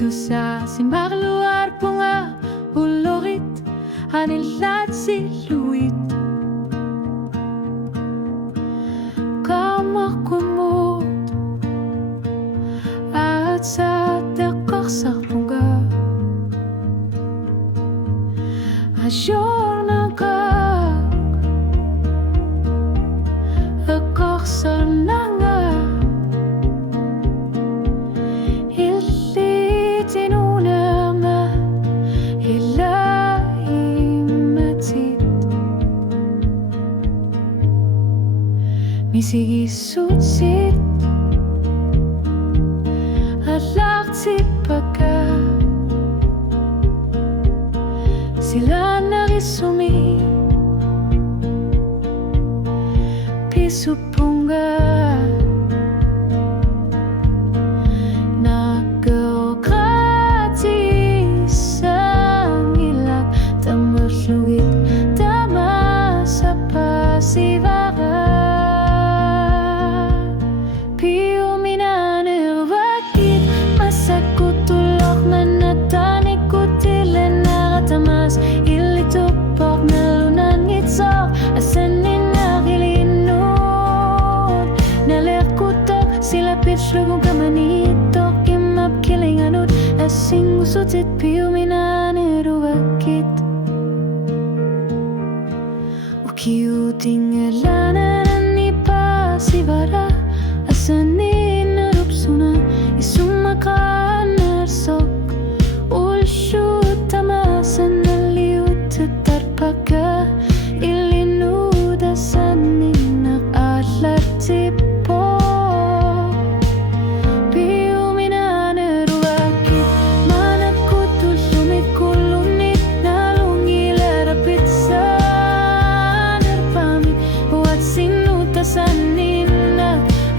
Tu sa simarluar punga ulorit anilat siluit kamakumut at sa takaksak punga asyor nagak akaksak nanga Misigi sutsit at lakti pagka sila narisumi pisupungga nagkaukati sang ilak tamerlugit tama sa pasibara Slugong kamanito kimap kilinganut asing usutit piuminan iruvakit ukiutingalanan ni pasivara asanin erupsuna isumakan ersok ulshut tamasan naliut tarpaka ilinuda saninak atlatip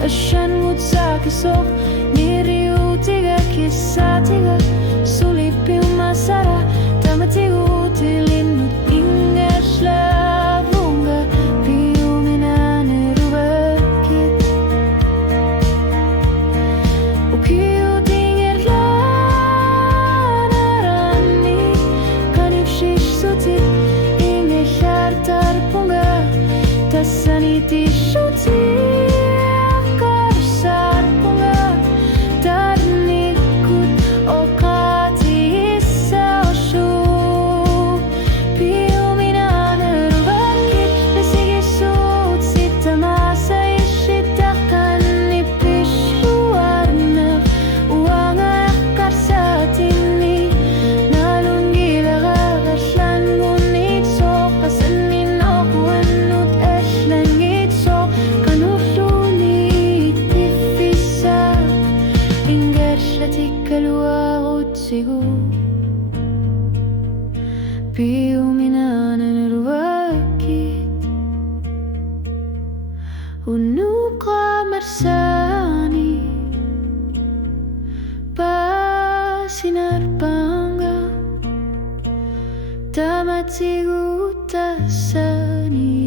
Asyan ngut sa kisok niriu tiga kisah tiga sulit piu masara tamatigu tilinut ingat slavunga piu minane rubakit ukiu tingir lanarani kanip shish sutit ingat hartar punga tasaniti shutit piuminan erwakit unuka marsani pasinar pangga tamatigu tasani